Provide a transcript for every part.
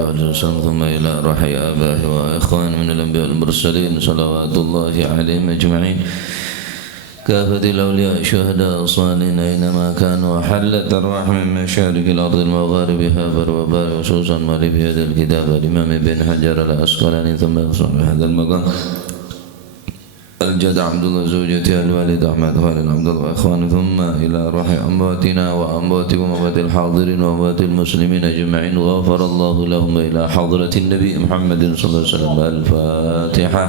عليه وسلم ثم إلى روح آبائه وإخوانه من الأنبياء والمرسلين صلوات الله عليهم أجمعين كافة الأولياء الشهداء الصالحين أينما كانوا وحلت أرواح من مشارق الأرض المغاربها وبارك خصوصا مؤلف هذا الكتاب الإمام ابن حجر العسقلاني ثم يصحب هذا المقام الجد عبد الله زوجته الوالد أحمد خالد عبد الله وإخوانه ثم إلى روح أمواتنا وأمواتكم وأموات الحاضرين وأموات المسلمين أجمعين غفر الله لهم إلى حضرة النبي محمد صلى الله عليه وسلم. الفاتحة.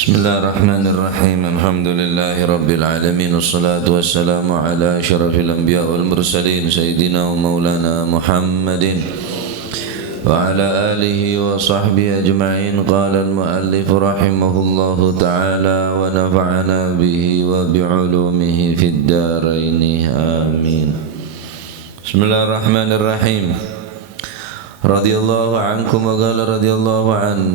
Bismillahirrahmanirrahim. Alhamdulillahirabbil alamin wassalatu wassalamu ala asyrafil anbiya wal mursalin sayyidina wa maulana Muhammadin wa ala alihi wa sahbihi ajma'in. Qala al-muallif rahimahullahu ta'ala wa nafa'ana bihi wa bi'ulumihi fid dharain amin. Bismillahirrahmanirrahim. Radhiyallahu ankum wa qala radhiyallahu an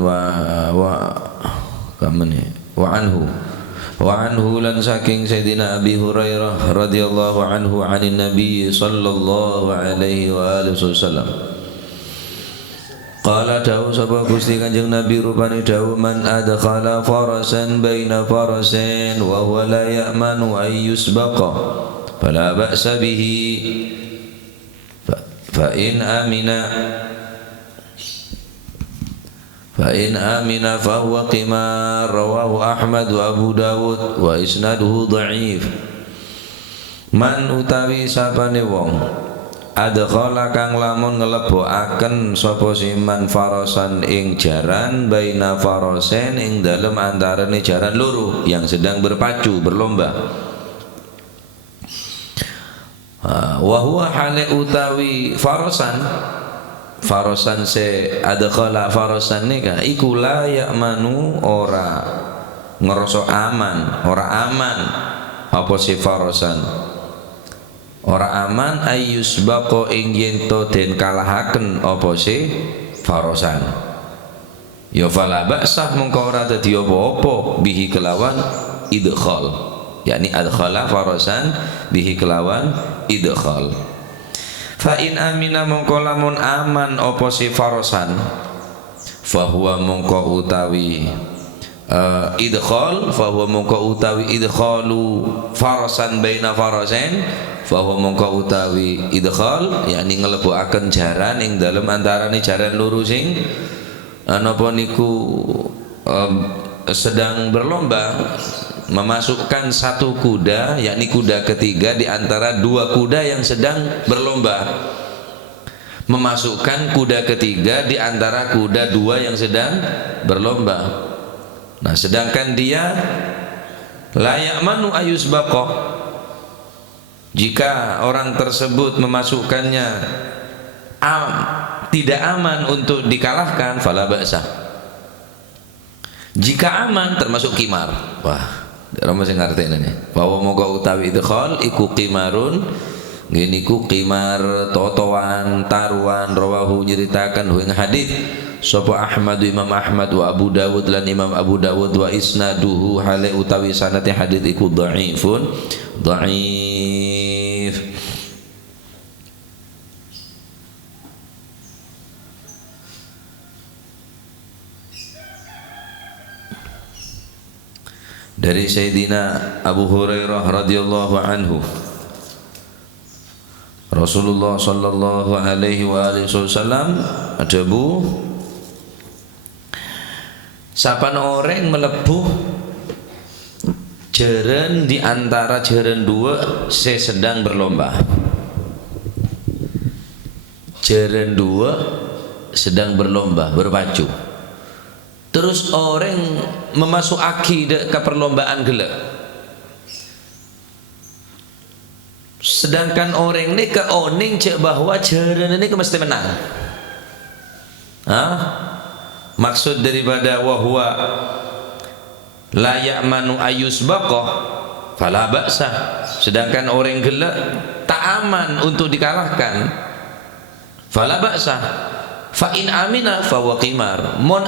wa anhu lan saking Sayyidina Abi Hurairah radhiyallahu anhu anin Nabi sallallahu alaihi wa alihi wasallam qala dawu sapa Gusti Kanjeng Nabi rupane dawu man adkhala farasan baina farasin wa huwa la ya'manu ay yusbaqa fala ba'sa bihi fa in amina fahuwa qimar. Rawahu Ahmad wa Abu Dawud wa isnaduhu dha'if. Man utawi sapane wong adkhala kang lamun nglebokaken sapa siman farasan ing jaran baina farasen ing dalem antarane jaran loro yang sedang berpacu berlomba. Wa huwa hale utawi farasan se adkhala farasan nika iku la ya'manu ora ngerasa aman, ora aman apa si farasan ora aman ayyusbaqa ing yen to den kalahaken apa si farasan ya fala ba'sah mengko ora dadi apa-apa bihi kelawan idkhal, yakni adkhala farasan bihi kelawan idkhal. Fa in amina mongko lamun aman apa si farasan fahuwa mongko utawi idkhal fahuwa mongko utawi idkhalu farasan baina farasain fahuwa mongko utawi idkhal yakni nglebokaken jaran ing dalem antarane jaran loro sing napa niku sedang berlomba, memasukkan satu kuda yakni kuda ketiga di antara dua kuda yang sedang berlomba, memasukkan kuda ketiga di antara kuda dua yang sedang berlomba. Nah sedangkan dia la ya'manu ayusbaqa, jika orang tersebut memasukkannya tidak aman untuk dikalahkan fala ba'sa. Jika aman termasuk qimar. Wah, Rama sing ngertene nih. Bahwa moga utawi idkhal iku qimarun. Ngene iku qimar totoan taruan. Rawahu nyeritakan ing hadis sapa Ahmad Imam Ahmad wa Abu Dawud lan Imam Abu Dawud wa isnaduhu hale utawi sanate hadis iku dhaifun dhaif. Dari Sayyidina Abu Hurairah radhiyallahu anhu Rasulullah sallallahu alaihi wa alihi wasallam adabu sapan orang melebuh jaran di antara jaran dua sedang berlomba. Jaran dua sedang berlomba berpacu. Terus orang memasuki ke perlombaan gelap. Sedangkan orang ini ke oning cek bahwa jaran ini mesti menang. Maksud daripada wahwa la ya'manu ayusbaqa fala ba'sa. Sedangkan orang gelap tak aman untuk dikalahkan. Fala ba'sa. fa in amina fa wa qimar mon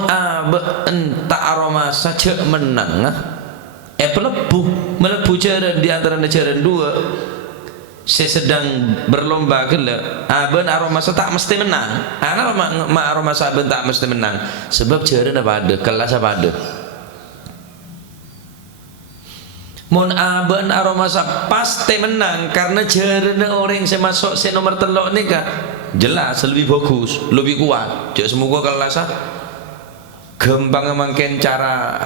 enta aroma saja menang melebu jaran di antara jaran dua saya sedang berlomba gila aben aroma tak mesti menang aroma saben tak mesti menang sebab jaran apa ada kelas apa ada mon aben aroma pasti menang karena jaran orang saya masuk saya nomor telok ni kah jelas lebih bagus lebih kuat jadi semoga kelas gampang mungkin cara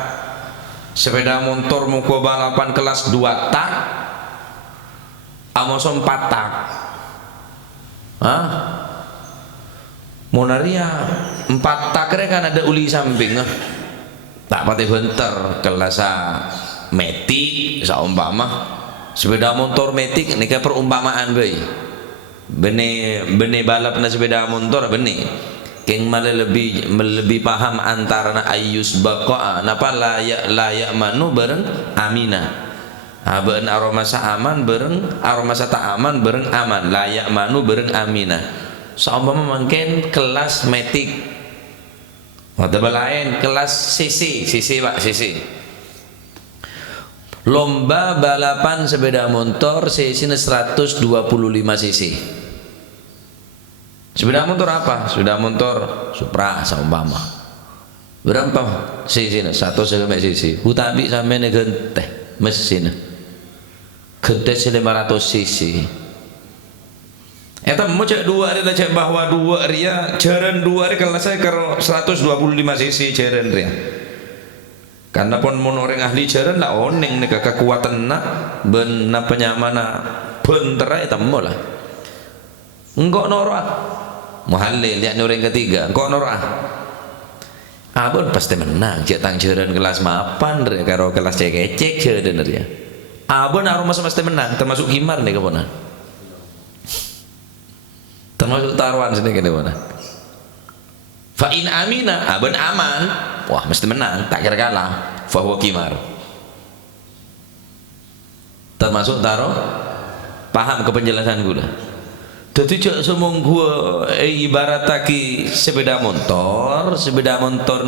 sepeda motor muka balapan kelas 2 tak amoso 4 tak monaria 4 tak kan ada uli samping tak pati bentar kelas metik saumpama sepeda motor metik ini kayak perumpamaan bayi bene balap na sepeda motor bene keng malah lebih paham antara na ayus baqa napa layak manu bareng amina aben aroma sa aman bareng aroma sa tak aman bareng aman layak manu bareng amina saumpama mungkin kelas metik atau lain kelas CC Pak CC lomba balapan sepeda motor CC 125 cc sepeda motor apa? Sepeda motor Supra saumpama berapa cc 1 cc hutabi sampai ini genteh mesin genteh 500 cc eta mau cek 2 hari lah cek bahwa 2 hari ya jaran 2 hari kalau saya ke 125 cc jaran dia karena pun orang ahli jaran lah oneng nih kekuatan nak benar penyamana bentar itu lah enggak norak muhalil lihat orang ketiga enggak norak abon pasti menang cek tang jaran kelas mapan dia karo kelas cek jaran dia abon aroma pasti menang termasuk Kimar nih keponan termasuk taruhan sini ke mana fa in amina abon aman wah mesti menang tak kira kalah fa huwa Kimar termasuk taruh paham ke penjelasan gue jadi cak semua gue ibarat taki sepeda motor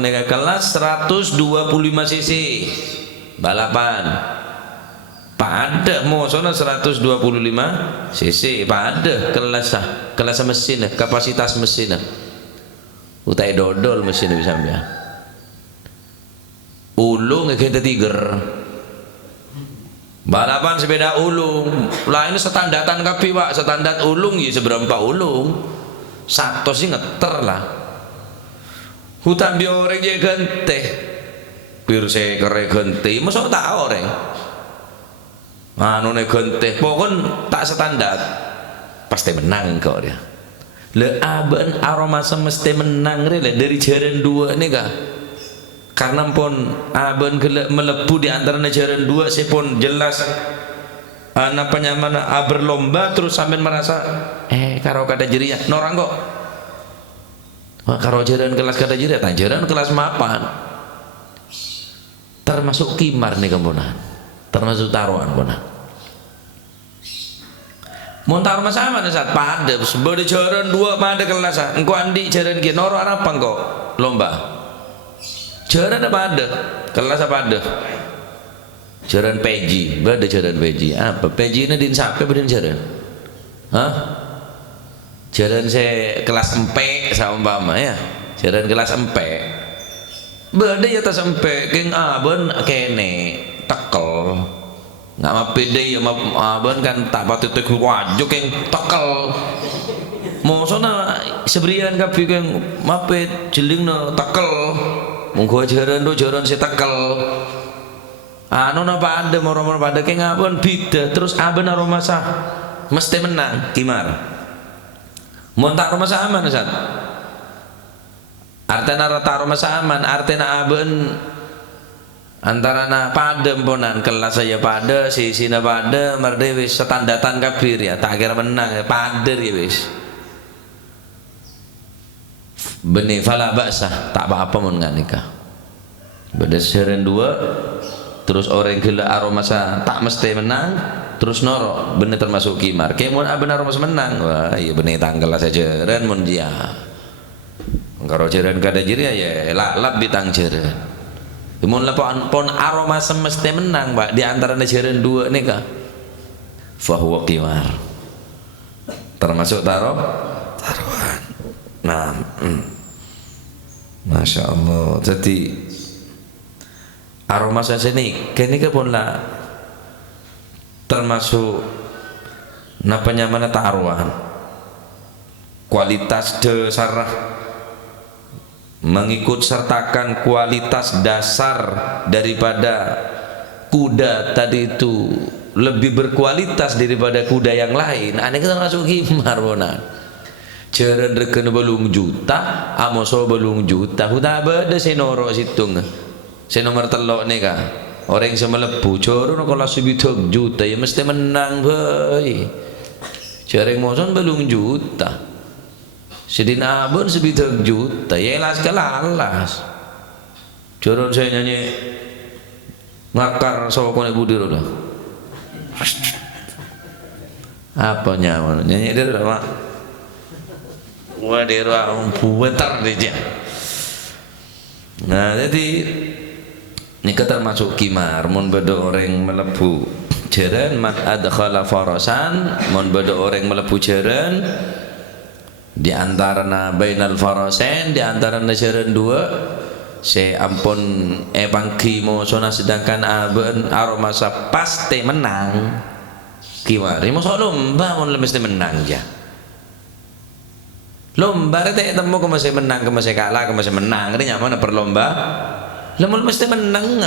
nega kelas 125 cc balapan pada mau sana 125 cc pada kelas mesin kapasitas mesin utai dodol mesin bisa biar ulung kita tiger balapan sepeda ulung lah ini standatan kapi Pak standar ulung ya seberapa ulung satu sih ngeter lah hutan bioreng je gente biar saya kere gente masuk tak orang anu ne gente pokon tak standar pasti menang kau dia le aben aroma semesti menang dari jaran 2 ini kah karena pun aben melebu di antara jaran 2 saya pun jelas anak penyamana berlomba terus sambil merasa karo kada jeria norang kok karo jaran kelas kada jeria jaran kelas mapan termasuk Kimar nih kemudian termasuk taruhan benar montar sama nih saat pada sebab jaran 2 pada kelas engkau andi jaran gini noro apa engkau lomba jaran apa ada kelas apa ada jaran peji ada jaran peji apa peji ini din sampai berdin jaran jaran saya kelas empe sama mama ya jaran kelas empe berde ya tas empe keng aben kene tekel nggak mah pede ya aben kan tak patut teku wajuk keng tekel mau sana sebrian kapi keng mapet jeling no tekel munggu jaran do jaran si tekel anu napa ada moro-moro pada keng aben bida terus aben aroma sah mesti menang Kimar montak rumah aman Ustaz artena rata rumah aman artena aben antara na padem ponan kelas saya pada sisina pada merde wis setandatan kabir ya tak kira menang pader ya wis benih fala baksa tak apa-apa mun nikah berdasarkan 2 terus orang gila aroma tak mesti menang terus noro benih termasuk Kimar kemun aben aroma menang wah iya benih tanggal saja ren mun dia Karo jeren kada jiri ya lalap bitang jeren. Mun pon aroma semeste menang, Pak, di antara jeren dua nih kah? Fahuwa qimar. Termasuk taruhan. Nah, Masya Allah. Jadi aroma seni kini ke pun lah termasuk napanya mana taruhan. Kualitas dasar mengikut sertakan kualitas dasar daripada kuda tadi itu lebih berkualitas daripada kuda yang lain. Aneh kita masuk himar bonan. Jeren reken belum juta, amoso belum juta. Huda beda senoro situng. Senomor telok nih kah. Orang yang semelebu jeren kalau sebitok juta ya mesti menang boy. Jeren moson belum juta. Sedina abon sebitok juta ya elas kalalas. Jeren saya nyanyi ngakar sokone budi roda. Apa nyaman nyanyi dia Pak. Wah dia putar dia. Nah jadi ini termasuk kimar. Mun beda orang melebu jeren man adkhala farasan. Mun beda orang melebu jeren di antara bainal farasain, di antara jeren dua. Se ampun pangkimo sona sedangkan aben aroma sa pasti menang. Kimari mosok lomba mun mesti menang ja. Lomba rete temu ke masih menang ke masih kalah ke masih menang ini nyaman perlomba. Lamun mesti menang.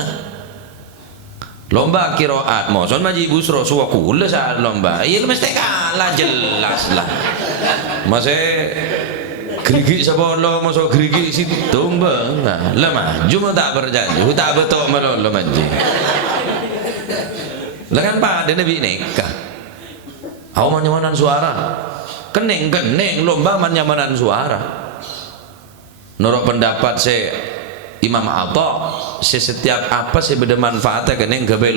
Lomba kiroat moson maji busro suwa kula saat lomba. Iya mesti kalah jelas lah. Masih gerigi sapa lo mosok gerigi situng bang. Lah maju tak berjanji, tak betul melolo maju. Lah kan Pak dene bi nikah. Aku mau nyamanan suara. Kening lomba menyamanan suara. Menurut pendapat saya Imam Atha, setiap apa sih beda manfaatnya kening gawe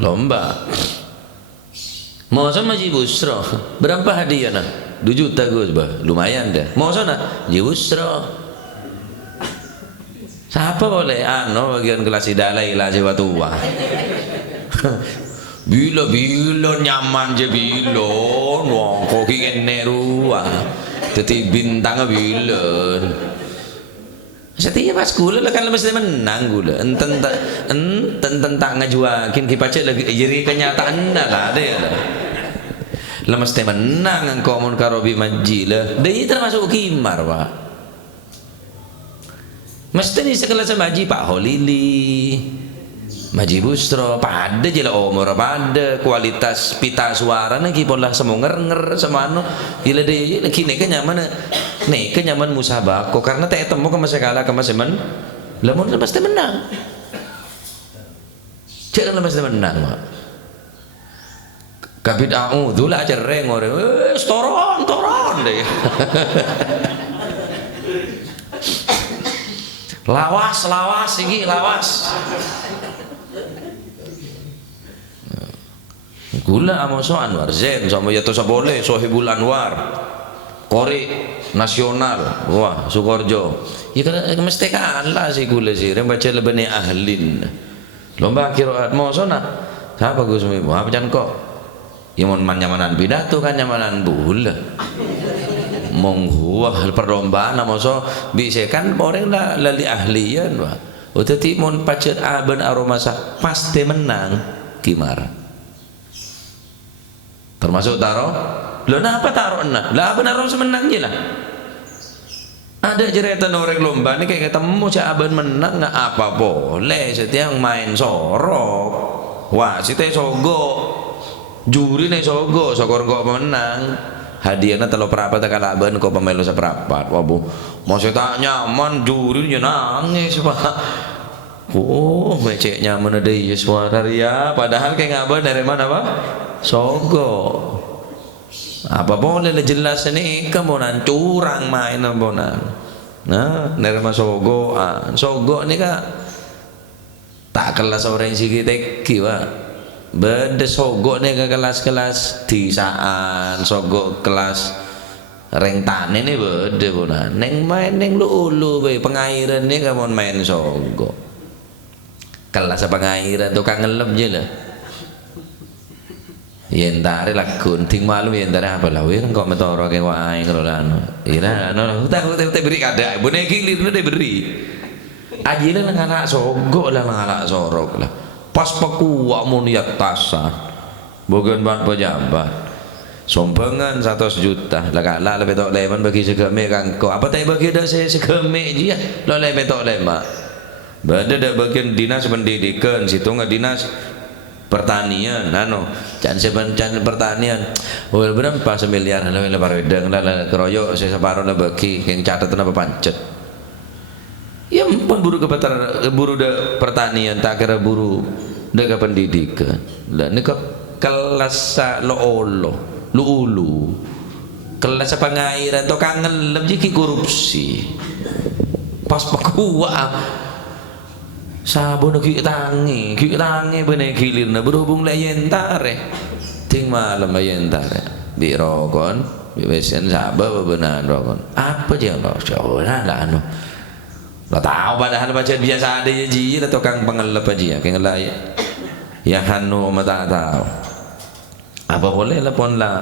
lomba. Mau sama Haji Busro, berapa hadiah nah? 2 juta Gus, bah, lumayan dah. Mau sana Haji Busro. Siapa boleh bagian kelas idalai lah sewa tua. Bila nyaman je bila wong kok kene ruah dadi bintang bila setiap pas kula kan mesti menang kula enten tak ngajuakin ki pacet lagi jadi kenyataan lah ada lah mesti menang engkau mun karo bi maji lah deui termasuk kimar Pak mesti ni sekelas maji Pak Holili Maji Busro pada je lah umur pada kualitas pita suara nih kipon lah semua nger semano gila deh lagi nek nyaman musabako karena tak temu ke masa kalah ke masa men lamun pasti menang jangan pasti menang Pak kabit a'udzu lah cereng orang toron deh lawas iki lawas gula amoso Anwar Zain sama ya tosa boleh Sohibul Anwar Kori nasional wah Sukorjo ya kan mesti kalah sih gula sih yang baca lebih ahlin lomba kiroat moso nah siapa Gus Mimu apa jangan kok ya mau nyamanan pidato kan nyamanan bula monghuah perlombaan moso bisa kan orang lah lali ahlian wah utati mon pacet aben aromasa pasti menang kimar termasuk taruh lo apa taruh lah apa naruh semenang je lah ada jeretan orang lomba ini kayak ketemu si aben menang nggak apa boleh setiap main sorok wah si teh sogo juri nih sogo sokor kok menang hadiahnya terlalu perapat kalau aben kok pemilu seperapat wabuh mau saya tak nyaman juri nangis Pak oh beceknya mana deh suara ya padahal kayak ngaben dari mana Pak sogo apa boleh jelas ini kemudian curang main bonan nah nerima sogo ini kak tak kelas orang sih kita kiwa beda sogo nih ke kelas-kelas disaan sogo kelas Reng tane ni bede puna. Neng main neng lu be pengairan ni kamu main sogo. Kelas pengairan tukang ngelem je lah. Yentare lagun ting malu yentare apa lah wir kok metoro ke wae kalau lano. Ira no utak beri kada. Bone kilir no beri. Ajile nang anak sogo lah nang anak sorok lah. Pas pakuwa mun niat tasan. Bukan ban pejabat. Sombangan 100 juta lah kalah lebih tok leman bagi segeme kangko apa tak bagi dah saya segeme je ya lo lebih tok lemak benda dak bagian dinas pendidikan situ nggak dinas pertanian nano jangan pertanian oh berapa semiliar lah lebar wedang lah keroyok saya separuh lah bagi yang catatan apa pancet ya pun buru buru dak pertanian tak kira buru dak pendidikan lah ni kelas lo olo lu kelas pengairan to kangen lebih korupsi pas pakuwa sabun ki tangi bene kilirna berhubung layentare ting malam layentare bi rokon bi besen sabar benar rokon apa je lo coba lah anu lo tahu padahal baca biasa ada ya ji lah tukang pengelap aja ya kayak ngelay yang hanu mata tahu apa boleh lah pun lah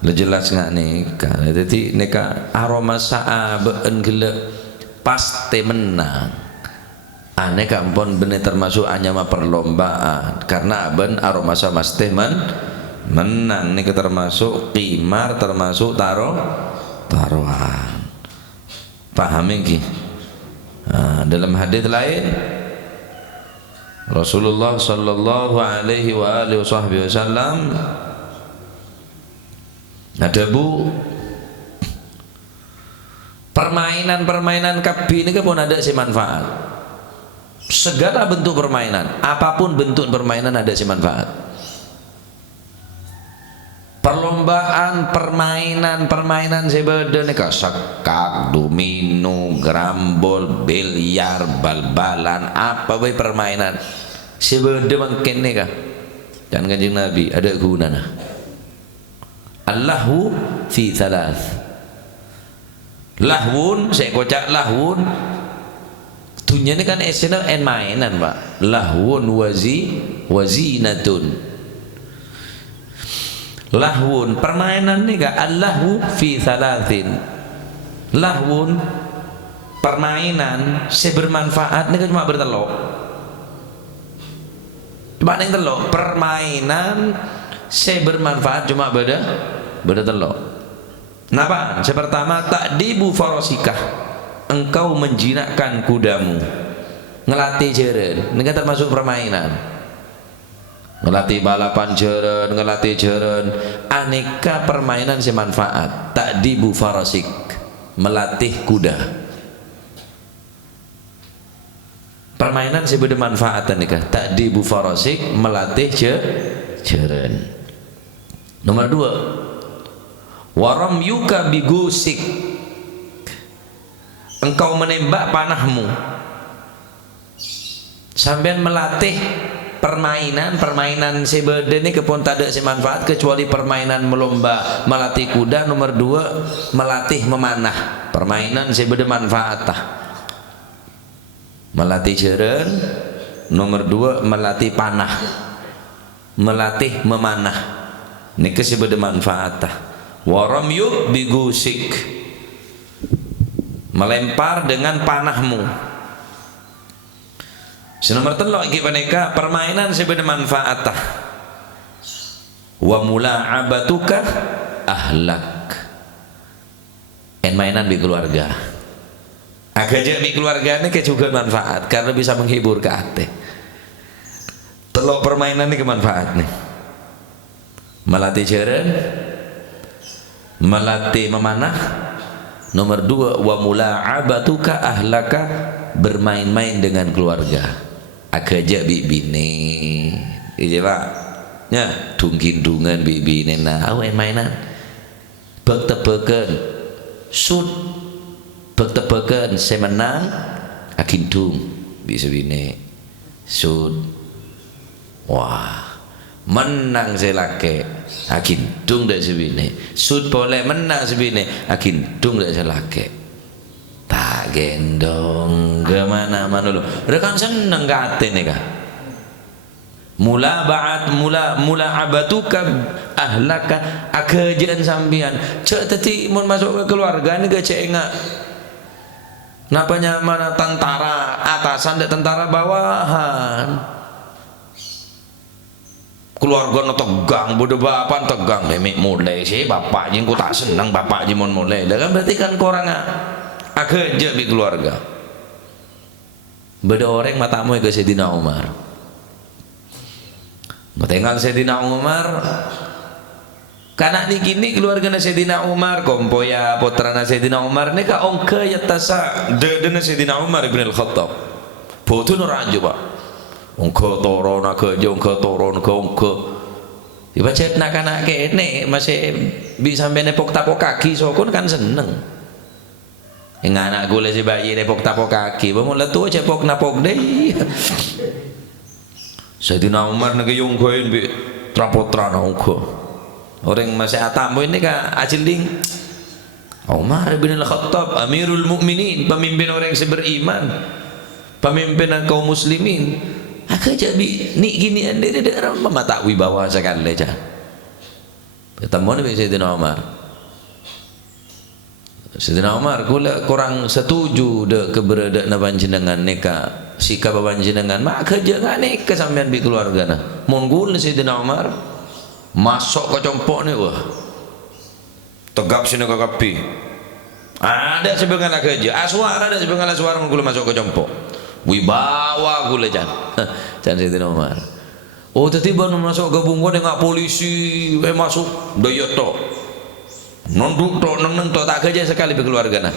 jelas nggak nikah jadi nikah aroma saabeen gila pasti menang aneh kampun bener termasuk hanya perlombaan karena aben aroma pasti menang nikah termasuk qimar termasuk taruhan paham ini dalam hadis lain Rasulullah sallallahu alaihi wa alihi wasallam ada bu permainan kabi ini pun ada si manfaat segala bentuk permainan apapun bentuk permainan ada si manfaat perlombaan permainan sebeda ni sekak domino grambol biliar bal-balan apa baik permainan sebeda mungkin ni kah dan kanjeng Nabi ada gunanya Allahu fi thalath lahwun saya kocak lahwun dunia ni kan esena mainan pak lahwun wazinatun lahwun permainan ni gak allahu fi thalathin lahwun permainan sebermanfaat ni kan cuma bertelok cuma yang telok permainan sebermanfaat cuma beda telok kenapa? Pertama takdibu farasikah engkau menjinakkan kudamu ngelatih jeren ini kan termasuk permainan ngelatih balapan jeren ngelatih jeren aneka permainan semanfaat takdibu farasik melatih kuda permainan sebeda manfaat nikah takdibu farasik melatih jeren nomor 2 waram yuka bigusik engkau menembak panahmu sambil melatih permainan sebeda ini kepun tak ada semanfaat kecuali permainan melomba melatih kuda. Nomor 2 melatih memanah permainan sebeda manfaat melatih jeren. Nomor 2 melatih panah melatih memanah ini sebeda manfaat waram yuk bigusik melempar dengan panahmu. Nomor 3 lagi paneka permainan sebeda manfaat wa mula'abatuka ahlak mainan di keluarga agak di keluarga ini juga manfaat karena bisa menghibur ke hati telok permainan ini kemanfaat nih melatih jeren melatih memanah. Nomor 2 wa mula'abatuka ahlaka bermain-main dengan keluarga agak bibine iya pak ya dungkin-dungan bibine nah mainan bek tebeken sud bek tebeken saya menang akindung bisa bine sud wah menang selake akindung dak sebine sud boleh menang sebine akindung dak selake tak gendong ke mana-mana lo rekan seneng kate nih kah mula abatuka ahlaka akejan sambian cek tadi mun masuk ke keluarga ni ke cek enggak napanya mana tentara atasan dan tentara bawahan keluarga no tegang bodoh bapak tegang memik mulai sih bapak jengku tak senang bapak jemon mulai dah kan berarti kan korang akeja di keluarga beda orang matamu ke Sayyidina Umar Matengan Sayyidina Umar karena ni kini keluarga Sayyidina Umar kompoya putra Sayyidina Umar ni ka ongke yatasa de Sayyidina Umar ibn al-Khattab bodoh raja pak ongke toron ke jongke toron ke ongke iba cet nak anak kene masih bisa sampai nepok tapok kaki sokon kan seneng yang anak gula si bayi nepok tapok kaki bamula tua cepok napok deh Sayyidina Umar negayong koin bi trapotra na ongke orang masih atamu ini kah aciling Umar bin al-Khattab Amirul Mukminin pemimpin orang yang beriman pemimpin kaum muslimin aku jadi ni gini anda ada orang mata wibawa sekali aja ketemu nih Sayyidina Umar Sayyidina Umar kula kurang setuju de keberadaan panjenengan neka sikap panjenengan mak kerja nggak neka sampean bi keluarga nah monggul Sayyidina Umar masuk ke compok ni wah tegap sini ke kapi ada sebagian kerja aswara ada sebagian aswara mengkula masuk ke compok wibawa gula jangan Sayyidina Umar oh tiba-tiba masuk gabungan dengan polisi masuk daya tok nunduk tok neng tok tak kerja sekali berkeluarga nah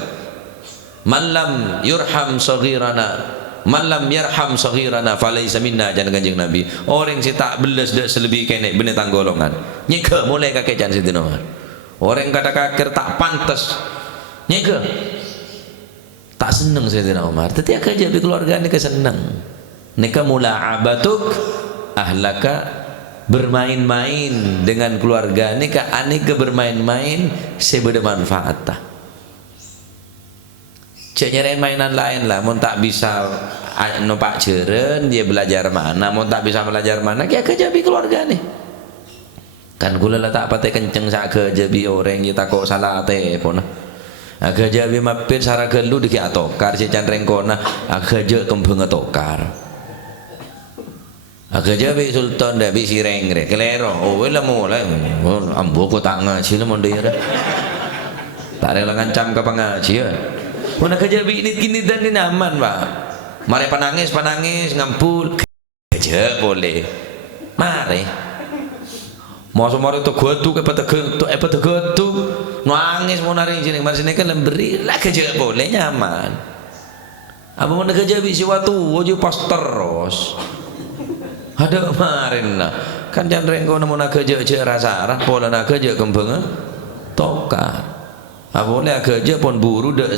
malam yurham saghirana malam yarham saghirana falaysa minna jangan kanjeng Nabi orang si tak belas dak selebih kene binatang golongan nyeke mulai kakek jangan Sayyidina Umar orang kata kakir tak pantas nyeke tak senang Sayyidina Umar tetapi kerja di keluarga ni kesenang nika mula'abatuk ahlaka bermain-main dengan keluarga nika aneka bermain-main sebeda manfaat cek nyerain mainan lain lah mun tak bisa numpak jeren dia belajar mana mun tak bisa belajar mana dia kerja di keluarga ni kan gula lah tak pakai kenceng sak kerja bi orang kita kok salah telepon kerja bi mapin sara gelu diki atokar si candreng kona kerja kembang atokar kerja bi sultan dah bi sireng re kelero oh wala mulai ambo ko tak ngaji lah mon dia tak ada ngancam ke pengajian mana kerja bi ini dan ini aman pak mari panangis ngampul kerja boleh mari mau semua itu gotuk apa gotuk nangis mau nari sini mari sini kan lemberi lah kerja boleh nyaman apa mau kerja bisi waktu wajib pas terus ada kemarin lah kan jangan rengko mau nak kerja rasa arah pola nak kerja kembang tokar apa boleh kerja pun buru dah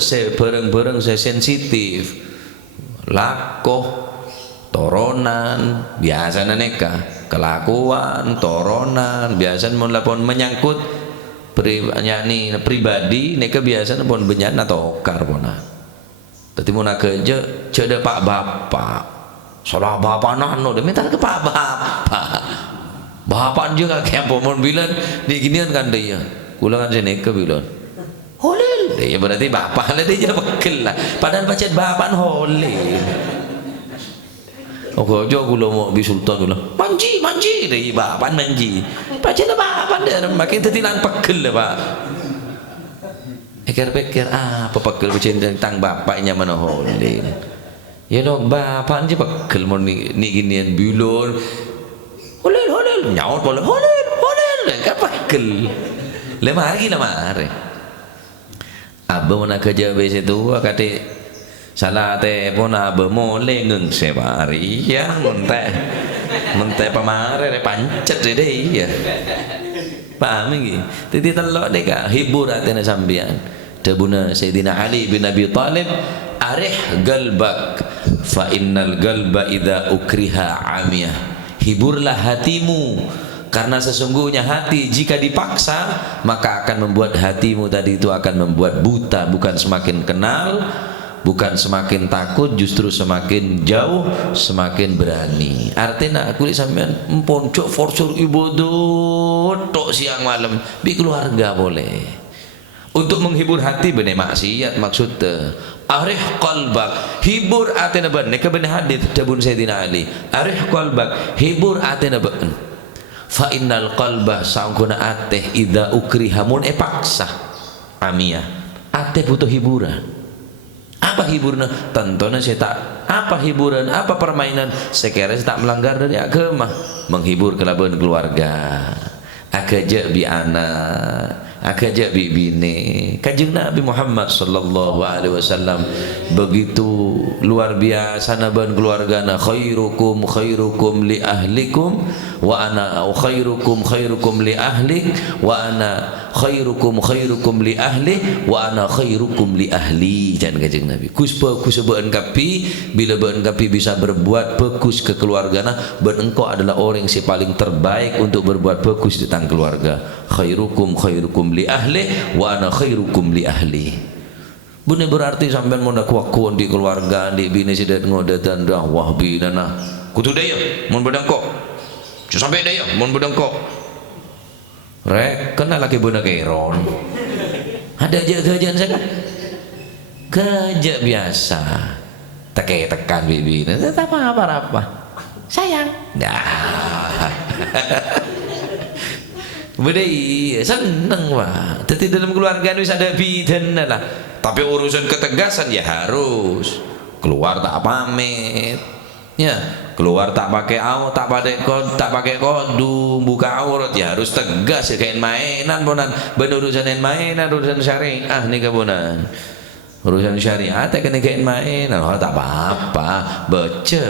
bareng sensitif lakoh toronan biasa neka kelakuan toronan biasa pun menyangkut pribadi neka biasa pun benyana tokar pona tapi mau nak kerja ceda pak bapak salah bapak nano dia minta ke pak bapak juga kayak pun bilang di ginian kan dia ulangan sini ke bilang holil dia berarti bapak lah dia bekel lah padahal baca bapak holil oke jo gula mau bisultan gula manji dari bapak manji baca lah bapak dia makin tetilan pekel lah pak pikir apa pekel baca tentang bapaknya mana holil ya dong bapak aja pekel mau ni ginian bilon holil nyaut boleh holil kan pekel lemari abah nak kerja besi tu kata salah teh pun abah mulai ngeng sebari ya menteh pamare pancet deh ya paham lagi jadi telok deh kak hibur hati sambian tabuna Sayyidina Ali bin Abi Talib arih galbak fa innal galba idza ukriha amiyah hiburlah hatimu Karena sesungguhnya hati jika dipaksa maka akan membuat hatimu tadi itu akan membuat buta, bukan semakin kenal, bukan semakin takut, justru semakin jauh, semakin berani. Artinya aku sampean empon cok forsur ibadah tok siang malam bi keluarga boleh. Untuk menghibur hati bener maksiat maksudnya. Arih qalbak, hibur atena ben. Nek ben hadis tabun Sayyidina Ali. Arih qalbak, hibur atena ben. Fa innal qalba sangkuna ateh idza ukriha mun paksa. Amia. Ateh butuh hiburan. Apa hiburan? Tentunya saya tak apa hiburan, apa permainan sekiranya saya tak melanggar dari agama, menghibur kelaban keluarga, akajak bi anak, akajak bi bini. Kanjeng Nabi Muhammad sallallahu alaihi wasallam begitu luar biasa naban keluargana, khairukum khairukum li ahlikum wa ana khairukum khairukum li ahli wa ana khairukum khairukum li ahli wa ana khairukum li ahli. Jangan kanjeng Nabi kusebaan kapi bila beun kapi bisa berbuat bagus ke keluargana, beun engkau adalah orang yang paling terbaik untuk berbuat bagus tentang keluarga. Khairukum khairukum li ahli wa ana khairukum li ahli. Bune berarti sampean mun kuat di keluarga di bini sidat ngodatan dah wah binana kudu daya mun bedang kok sampai daya mun bedang kok rek kena laki buna keron ada aja kerjaan saya kerja biasa tekan bibi tak apa sayang dah bedai seneng pak tapi dalam keluarga bisa ada bidan lah, tapi urusan ketegasan ya harus keluar tak pamit ya, keluar tak pakai tak pakai kodu, buka aurat ya harus tegas ya, kayak mainan bonan, berurusan mainan, urusan syariah nih kabunan, urusan syariah tak kena kayak mainan, tak apa-apa, baca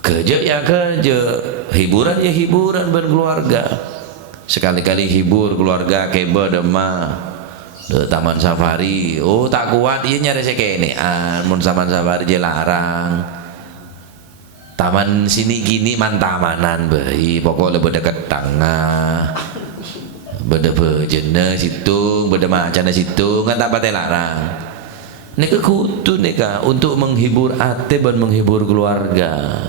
kerja ya kerja, hiburan ya hiburan berkeluarga, sekali-kali hibur keluarga keba demah de taman safari, oh tak kuat iya nyari sekenean, mun taman safari je larang. Taman sini gini mantamanan bayi pokoknya beda ketengah beda bejena situ beda macana situ kan tak patah larang nika kutu nika untuk menghibur ate dan menghibur keluarga.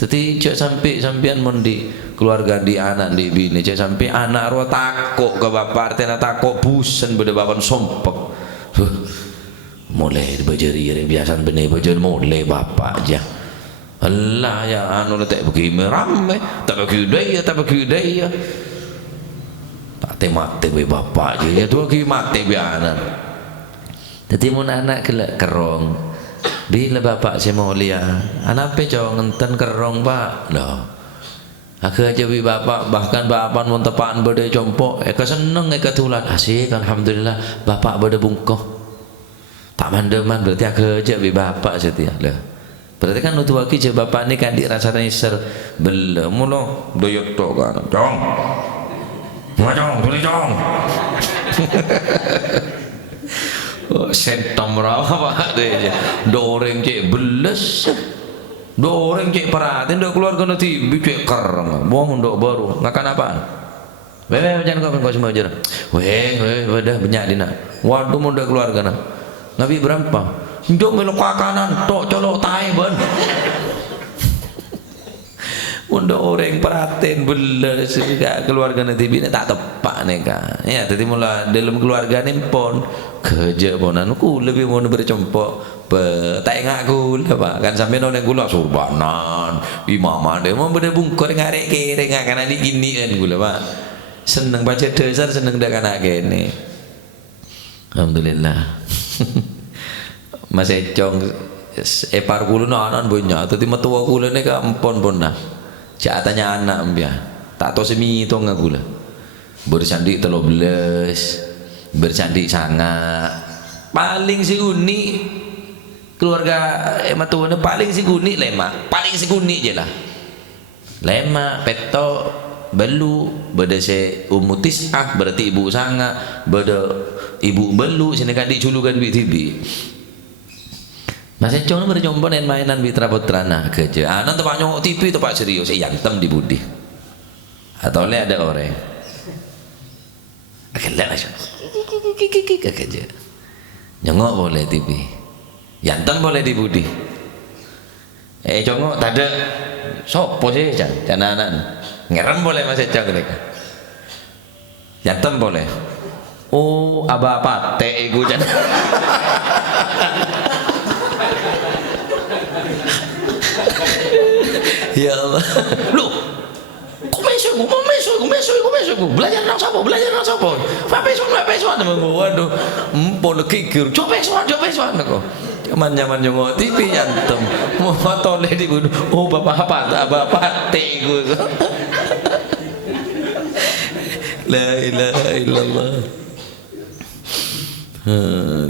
Jadi cak sampai sampean mondi keluarga di anak di bini cak sampai anak roh takok ke bapak artinya takok busen beda bapak sompek mulai bajari yang biasa benih bajar mulai bapak aja Allah ya anu tak begini ramai tak bagi daya tak temate be bapak je ya tu lagi mati be anak. Jadi mun anak kelak kerong bila bapak saya mau lihat anak pe jauh ngenten kerong pak loh aku aja be bapak bahkan bapak mun tepaan berde compok seneng tulan asik alhamdulillah bapak berde bungkoh tak mandeman berarti aku aja be bapak setia lah. Berarti kan untuk wakil je bapak ni kan dirasanya ser belum mulu doyot tok kan jong tulis jong oh sentom rawa pak deh doreng cek beles doreng cek perhatian dah keluar kena tibi cek kereng buang untuk baru makan apaan weh jangan kau semua aja weh dah banyak dina waduh mau dah keluar kena ngabi berapa ndok melok kanan tok colok tae ben untuk orang perhatian beles keluarga nanti bini tak tepak neka ya tadi mula dalam keluarga ni pun kerja ponan ku lebih mau bercompok tak ingat ku lah kan sampai noleng gula surbanan imaman dia mau benda bungkur ngarek kere ngakan adik gini kan gula pak seneng baca dasar seneng dak anak gini alhamdulillah Mas Econg epar kula anak banyak tadi metua kula ni ka empon nah cak tanya anak mbia tak tahu semi itu enggak gula bercandik 13 bercandik sangat paling si uni keluarga metua ni paling si uni lemak paling si uni je lah lemak peto belu beda se umutis berarti ibu sangat beda ibu belu sini kan diculukan di TV Masih cuma berjumpa dengan mainan mitra putra nah kerja. Anak tempat nyok TV tempat serius, yang tem di budi. atau le ada orang akelak aja aja nyongok boleh TV yantem boleh di budi congok tak ada sopo sih jangan anak ngerem boleh masih cang mereka yantem boleh oh aba apa teh iku jangan ya Allah lu Ku belajar nang sapa pesuan waduh empon kikir coba pesuan kok zaman jongo TV yantem motor le dibunuh oh bapak iku la ilaha illallah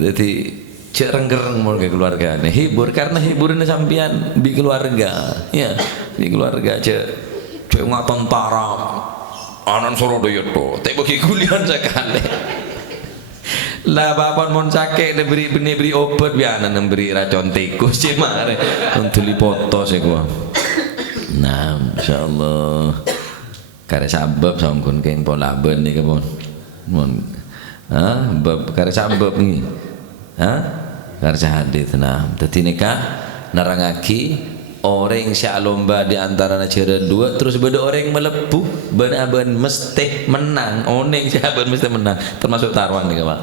jadi cek renggereng mau ke keluarga nih hibur karena hiburan sampian di keluarga ya di keluarga cek ngaton tarap anan Surabaya to teh bagi kuliah sekali lah bapak mon sakit beri obat bianan beri racun tikus cemare untuk dipoto sih gua nah insyaallah kare sabab sampun keng polaben nih mon bab kare sabab nih kare hadis nah dadi nikah narangaki orang syak lomba di antara cara dua terus beda orang melepuh ben mesti menang oning syak ben mesti menang termasuk taruhan nih Pak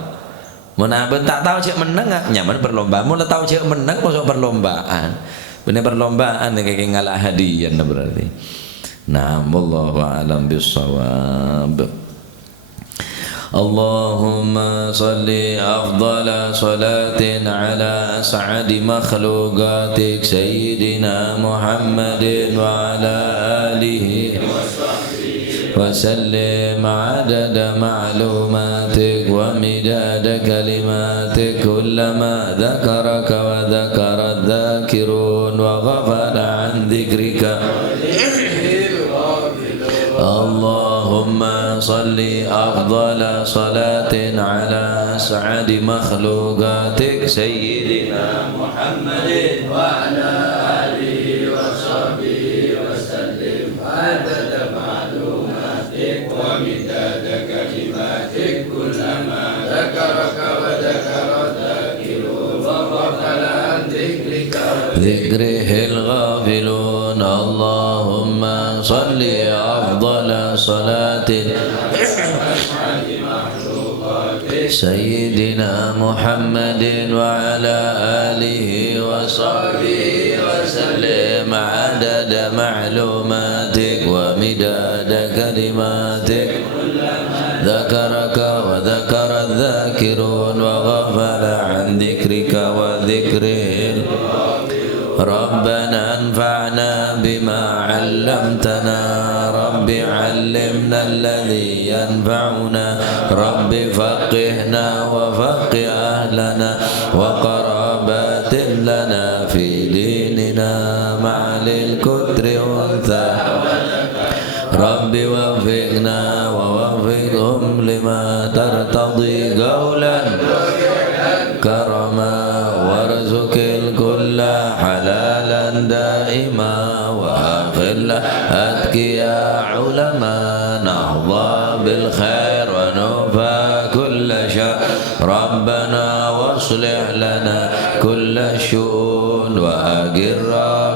menaben tak tahu cek menang nyaman perlombaan mau tahu cek menang masuk perlombaan bener perlombaan kayak ngalah hadiah berarti nah wallahu a'lam bissawab Allahumma salli afdala salatin ala as'adi makhluqatik Sayyidina Muhammadin wa ala alihi wa sallim adada ma'lumatik wa midada kalimatik kullama dhakaraka wa dhakara dhakirun wa ghafala an dhikrika Allahumma salli afdala salatin ala as'adi makhluqatik Sayyidina Muhammadin wa ala alihi wa sahbihi wa sallim adada ma'lumatik wa midada kalimatik kullama dhakaraka wa dhakara dhakirun wa ghafala an dhikrika dhikrihil ghafilun Allahumma salli afdala salatin Sayyidina Muhammadin wa ala alihi wa sahbihi wa sallim adada ma'lumatik wa midada kalimatik dhakaraka wa dhakara dhakirun wa ghafala an dhikrika wa dhikril ربنا انفعنا بما علمتنا رب علمنا الذي ينفعنا رب فقهنا وفقه أهلنا وقرابات لنا في ديننا مع للكتر والثى رب وفقنا ووفقهم لما ترتضي قولا كرما وارزق الكل حلالا دائما وأخل أتقياء علماء نهضى بالخير ونوفى كل شر ربنا واصلح لنا كل الشؤون وأقر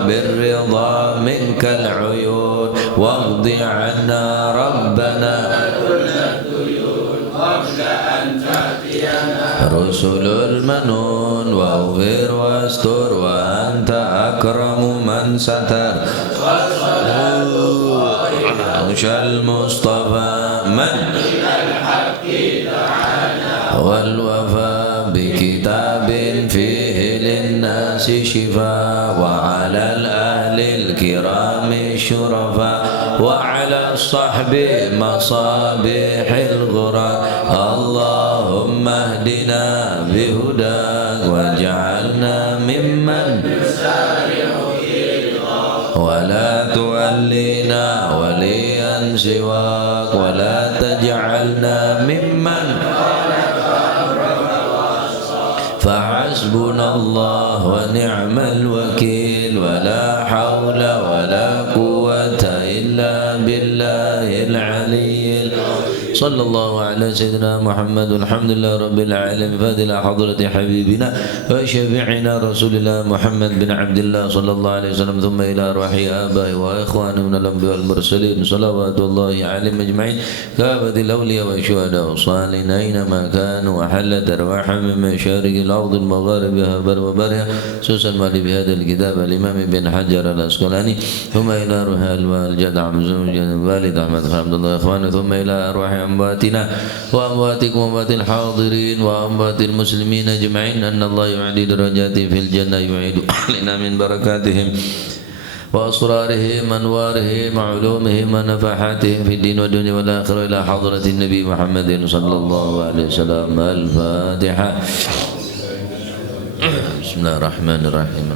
بالرضا منك العيون واقض عنا ربنا كل الديون قبل أن تأتينا رسل المنون واغفر واستر وأنت أكرم من ستر أنشى المصطفى من إلى الحق دعانا والوفاء بكتاب فيه للناس شفاء وعلى الأهل الكرام الشرفاء وعلى الصحب مصابيح الغرى اللهم اهدنا بهداك واجعلنا ممن ولا تولينا وليا سواك ولا تجعلنا ممن فحسبنا الله ونعم الوكيل ولا حول ولا قوة إلا بالله العلي صلى الله على سيدنا محمد والحمد لله رب العالمين. فهذه حضرة حبيبنا وشفيعنا رسول الله محمد بن عبد الله صلى الله عليه وسلم، ثم إلى أرواح آبائه وإخوانه من الأنبياء والمرسلين صلوات الله عليهم أجمعين، كافة الأولياء والشهداء والصالحين أينما كانوا، وحلت أرواحهم من مشارق الأرض المغاربها وبرها، خصوصا المؤلف بهذا الكتاب الإمام ابن حجر العسقلاني، ثم إلى أرواح الوالد الوالد أحمد عبد الله إخوانه، ثم إلى أرواح أمواتنا وأمواتكم وأموات الحاضرين وأموات المسلمين أجمعين، أن الله يعلي درجاتهم في الجنة، يعيد علينا من بركاتهم وأسرارهم وأنوارهم وعلومهم ونفحاتهم في الدين والدنيا والآخرة، إلى حضرة النبي محمد صلى الله عليه وسلم. الفاتحة. بسم الله الرحمن الرحيم.